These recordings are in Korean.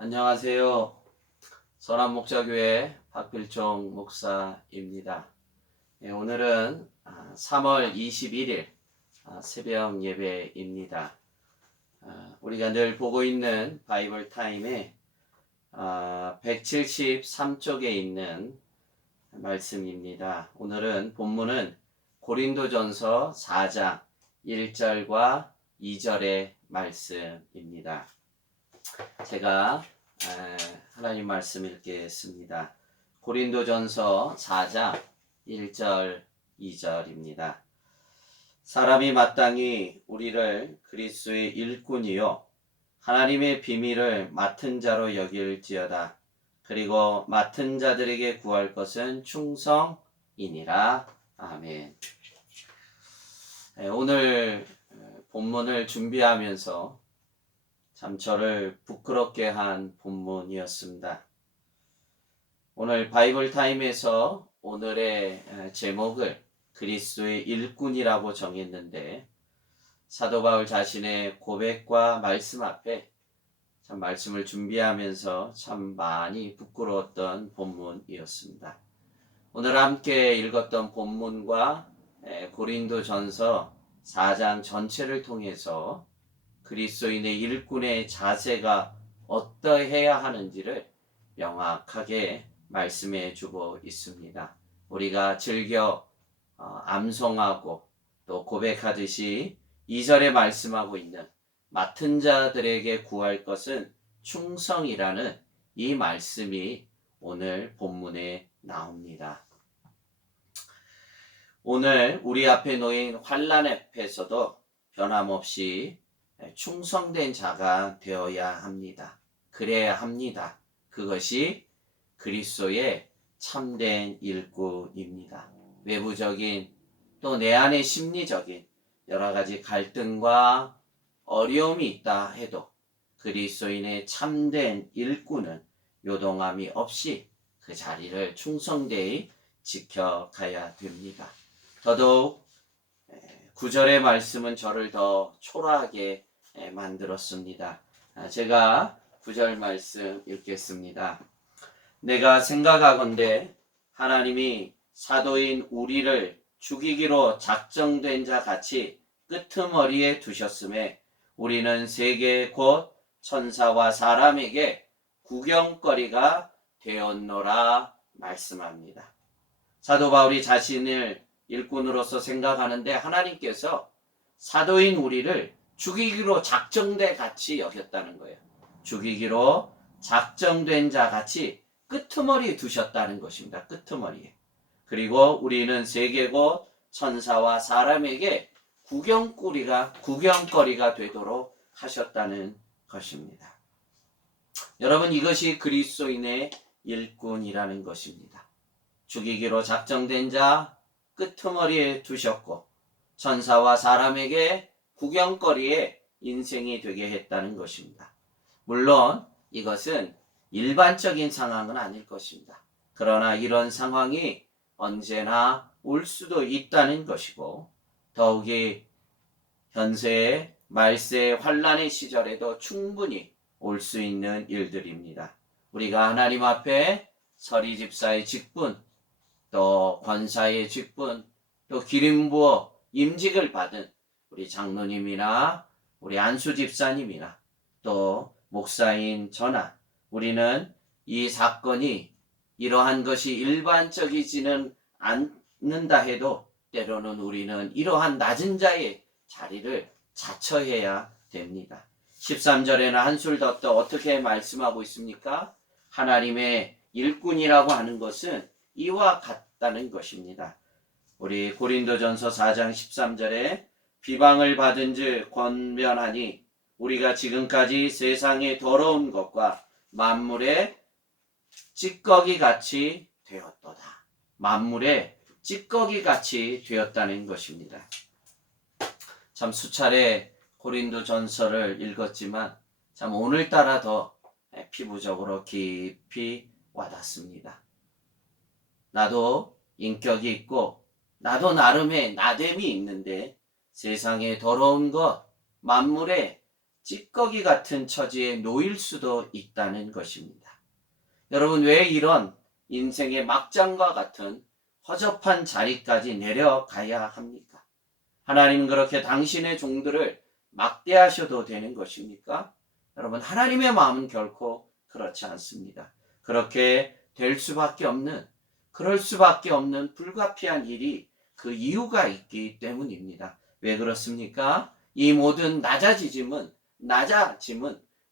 안녕하세요. 선한목자교회 박필종 목사입니다. 오늘은 3월 21일 새벽 예배입니다. 우리가 늘 보고 있는 바이블 타임의 173쪽에 있는 말씀입니다. 오늘은 본문은 고린도전서 4장 1절과 2절의 말씀입니다. 제가 하나님 말씀 읽겠습니다. 고린도전서 4장 1절 2절입니다. 사람이 마땅히 우리를 그리스도의 일꾼이요 하나님의 비밀을 맡은 자로 여길지어다. 그리고 맡은 자들에게 구할 것은 충성이니라. 아멘. 오늘 본문을 준비하면서 참 저를 부끄럽게 한 본문이었습니다. 오늘 바이블 타임에서 오늘의 제목을 그리스도의 일꾼이라고 정했는데 사도 바울 자신의 고백과 말씀 앞에 참 말씀을 준비하면서 참 많이 부끄러웠던 본문이었습니다. 오늘 함께 읽었던 본문과 고린도전서 4장 전체를 통해서 그리스도인의 일꾼의 자세가 어떠해야 하는지를 명확하게 말씀해 주고 있습니다. 우리가 즐겨 암송하고 또 고백하듯이 2절에 말씀하고 있는 맡은 자들에게 구할 것은 충성이라는 이 말씀이 오늘 본문에 나옵니다. 오늘 우리 앞에 놓인 환난 앞에서도 변함없이 충성된 자가 되어야 합니다. 그래야 합니다. 그것이 그리스도의 참된 일꾼입니다. 외부적인 또 내 안의 심리적인 여러 가지 갈등과 어려움이 있다 해도 그리스도인의 참된 일꾼은 요동함이 없이 그 자리를 충성되이 지켜가야 됩니다. 더더욱 9절의 말씀은 저를 더 초라하게 만들었습니다. 제가 9절 말씀 읽겠습니다. 내가 생각하건대 하나님이 사도인 우리를 죽이기로 작정된 자 같이 끄트머리에 두셨음에 우리는 세계 곧 천사와 사람에게 구경거리가 되었노라 말씀합니다. 사도 바울이 자신을 일꾼으로서 생각하는데 하나님께서 사도인 우리를 죽이기로 작정된 같이 여겼다는 거예요. 죽이기로 작정된 자 같이 끄트머리에 두셨다는 것입니다. 끄트머리에. 그리고 우리는 세계고 천사와 사람에게 구경거리가 되도록 하셨다는 것입니다. 여러분, 이것이 그리스도인의 일꾼이라는 것입니다. 죽이기로 작정된 자 끄트머리에 두셨고 천사와 사람에게 구경거리에 인생이 되게 했다는 것입니다. 물론 이것은 일반적인 상황은 아닐 것입니다. 그러나 이런 상황이 언제나 올 수도 있다는 것이고 더욱이 현세의 말세의 환난의 시절에도 충분히 올 수 있는 일들입니다. 우리가 하나님 앞에 서리 집사의 직분, 또 권사의 직분, 또 기름 부어 임직을 받은 우리 장로님이나 우리 안수 집사님이나 또 목사인 저나 우리는 이 사건이 이러한 것이 일반적이지는 않는다 해도 때로는 우리는 이러한 낮은 자의 자리를 자처해야 됩니다. 13절에는 한술 더 어떻게 말씀하고 있습니까? 하나님의 일꾼이라고 하는 것은 이와 같다는 것입니다. 우리 고린도전서 4장 13절에 비방을 받은 즉 권면하니 우리가 지금까지 세상의 더러운 것과 만물의 찌꺼기 같이 되었도다. 만물의 찌꺼기 같이 되었다는 것입니다. 참 수차례 고린도전서를 읽었지만 참 오늘따라 더 피부적으로 깊이 와닿습니다. 나도 인격이 있고 나도 나름의 나됨이 있는데 세상의 더러운 것, 만물의 찌꺼기 같은 처지에 놓일 수도 있다는 것입니다. 여러분, 왜 이런 인생의 막장과 같은 허접한 자리까지 내려가야 합니까? 하나님은 그렇게 당신의 종들을 막대하셔도 되는 것입니까? 여러분, 하나님의 마음은 결코 그렇지 않습니다. 그렇게 될 수밖에 없는, 그럴 수밖에 없는 불가피한 일이 그 이유가 있기 때문입니다. 왜 그렇습니까? 이 모든 낮아짐은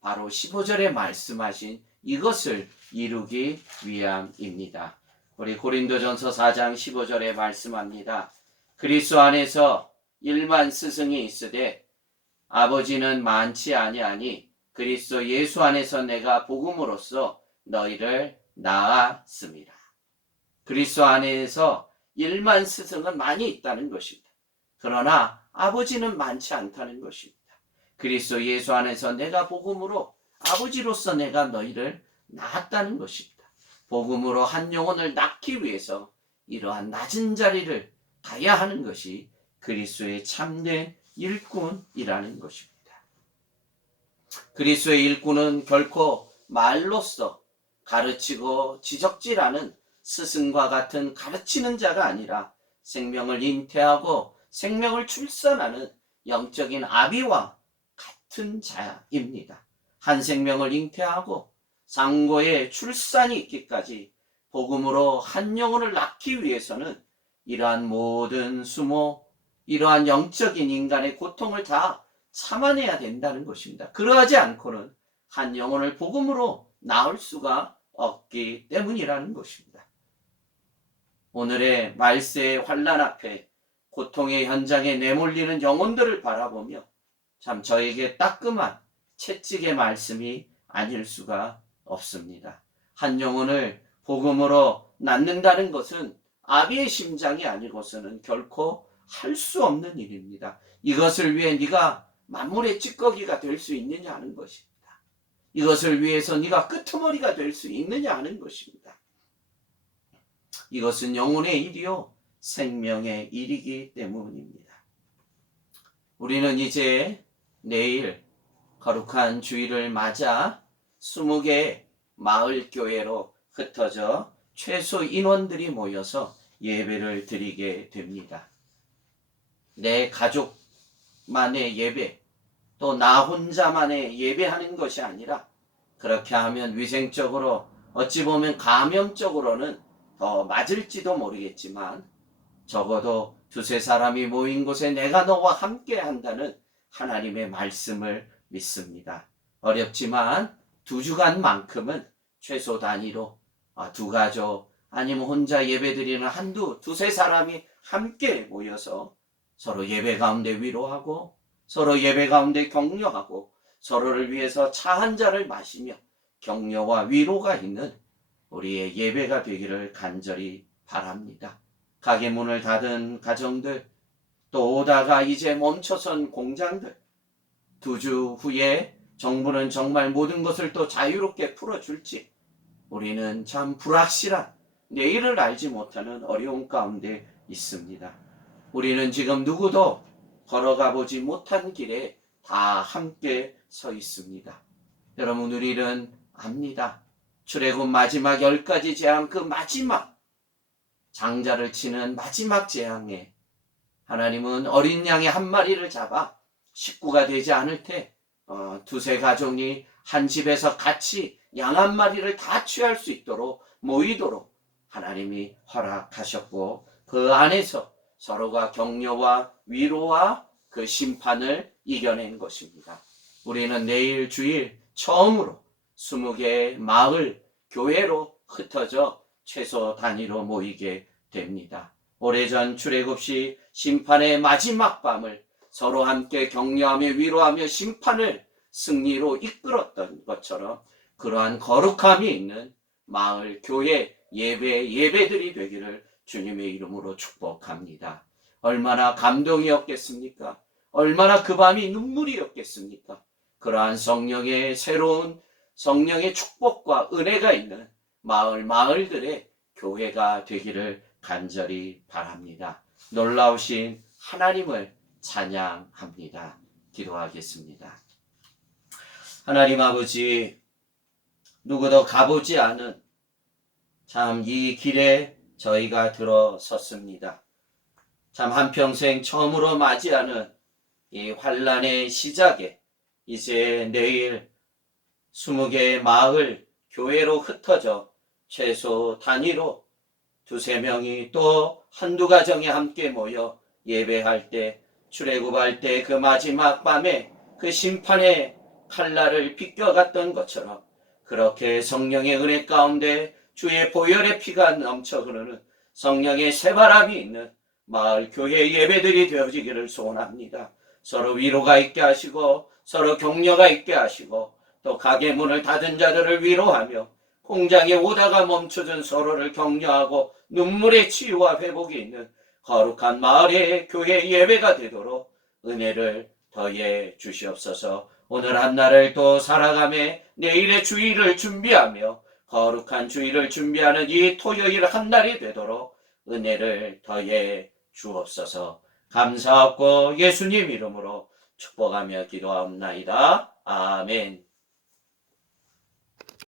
바로 15절에 말씀하신 이것을 이루기 위함입니다. 우리 고린도전서 4장 15절에 말씀합니다. 그리스도 안에서 1만 스승이 있으되 아버지는 많지 아니하니 그리스도 예수 안에서 내가 복음으로써 너희를 낳았습니다. 그리스도 안에서 1만 스승은 많이 있다는 것입니다. 그러나 아버지는 많지 않다는 것입니다. 그리스도 예수 안에서 내가 복음으로 아버지로서 내가 너희를 낳았다는 것입니다. 복음으로 한 영혼을 낳기 위해서 이러한 낮은 자리를 가야 하는 것이 그리스도의 참된 일꾼이라는 것입니다. 그리스도의 일꾼은 결코 말로써 가르치고 지적질하는 스승과 같은 가르치는 자가 아니라 생명을 잉태하고 생명을 출산하는 영적인 아비와 같은 자입니다. 한 생명을 잉태하고 상고의 출산이 있기까지 복음으로 한 영혼을 낳기 위해서는 이러한 모든 수모, 이러한 영적인 인간의 고통을 다 참아내야 된다는 것입니다. 그러하지 않고는 한 영혼을 복음으로 낳을 수가 없기 때문이라는 것입니다. 오늘의 말세의 환난 앞에 고통의 현장에 내몰리는 영혼들을 바라보며 참 저에게 따끔한 채찍의 말씀이 아닐 수가 없습니다. 한 영혼을 복음으로 낳는다는 것은 아비의 심장이 아니고서는 결코 할 수 없는 일입니다. 이것을 위해 네가 만물의 찌꺼기가 될 수 있느냐 하는 것입니다. 이것을 위해서 네가 끄트머리가 될 수 있느냐 하는 것입니다. 이것은 영혼의 일이요 생명의 일이기 때문입니다. 우리는 이제 내일 거룩한 주일을 맞아 20개의 마을교회로 흩어져 최소 인원들이 모여서 예배를 드리게 됩니다. 내 가족만의 예배, 또 나 혼자만의 예배하는 것이 아니라 그렇게 하면 위생적으로 어찌 보면 감염적으로는 더 맞을지도 모르겠지만 적어도 두세 사람이 모인 곳에 내가 너와 함께 한다는 하나님의 말씀을 믿습니다. 어렵지만 2주간만큼은 최소 단위로 두 가족 아니면 혼자 예배드리는 두세 사람이 함께 모여서 서로 예배 가운데 위로하고 서로 예배 가운데 격려하고 서로를 위해서 차 한 잔을 마시며 격려와 위로가 있는 우리의 예배가 되기를 간절히 바랍니다. 가게 문을 닫은 가정들, 또 오다가 이제 멈춰선 공장들, 2주 후에 정부는 정말 모든 것을 또 자유롭게 풀어줄지 우리는 참 불확실한 내일을 알지 못하는 어려움 가운데 있습니다. 우리는 지금 누구도 걸어가 보지 못한 길에 다 함께 서 있습니다. 여러분, 우리는 압니다. 출애굽 마지막 10가지 재앙, 그 마지막 장자를 치는 마지막 재앙에 하나님은 어린 양의 한 마리를 잡아 식구가 되지 않을 때 두세 가족이 한 집에서 같이 양 한 마리를 다 취할 수 있도록 모이도록 하나님이 허락하셨고 그 안에서 서로가 격려와 위로와 그 심판을 이겨낸 것입니다. 우리는 내일 주일 처음으로 20개의 마을 교회로 흩어져 최소 단위로 모이게 됩니다. 오래전 출애굽 시 심판의 마지막 밤을 서로 함께 격려하며 위로하며 심판을 승리로 이끌었던 것처럼 그러한 거룩함이 있는 마을 교회 예배들이 되기를 주님의 이름으로 축복합니다. 얼마나 감동이었겠습니까? 얼마나 그 밤이 눈물이었겠습니까? 그러한 성령의 새로운 성령의 축복과 은혜가 있는 마을들의 교회가 되기를 간절히 바랍니다. 놀라우신 하나님을 찬양합니다. 기도하겠습니다. 하나님 아버지, 누구도 가보지 않은 참 이 길에 저희가 들어섰습니다. 참 한평생 처음으로 맞이하는 이 환란의 시작에 이제 내일 20개의 마을 교회로 흩어져 최소 단위로 두세 명이 또 한두 가정이 함께 모여 예배할 때, 출애굽할 때 그 마지막 밤에 그 심판의 칼날을 비껴갔던 것처럼 그렇게 성령의 은혜 가운데 주의 보혈의 피가 넘쳐 흐르는 성령의 새바람이 있는 마을 교회 예배들이 되어지기를 소원합니다. 서로 위로가 있게 하시고 서로 격려가 있게 하시고 또 가게 문을 닫은 자들을 위로하며 공장에 오다가 멈춰준 서로를 격려하고 눈물의 치유와 회복이 있는 거룩한 마을의 교회 예배가 되도록 은혜를 더해 주시옵소서. 오늘 한날을 또 살아가며 내일의 주일을 준비하며 거룩한 주일을 준비하는 이 토요일 한날이 되도록 은혜를 더해 주옵소서. 감사하고 예수님 이름으로 축복하며 기도하옵나이다. 아멘.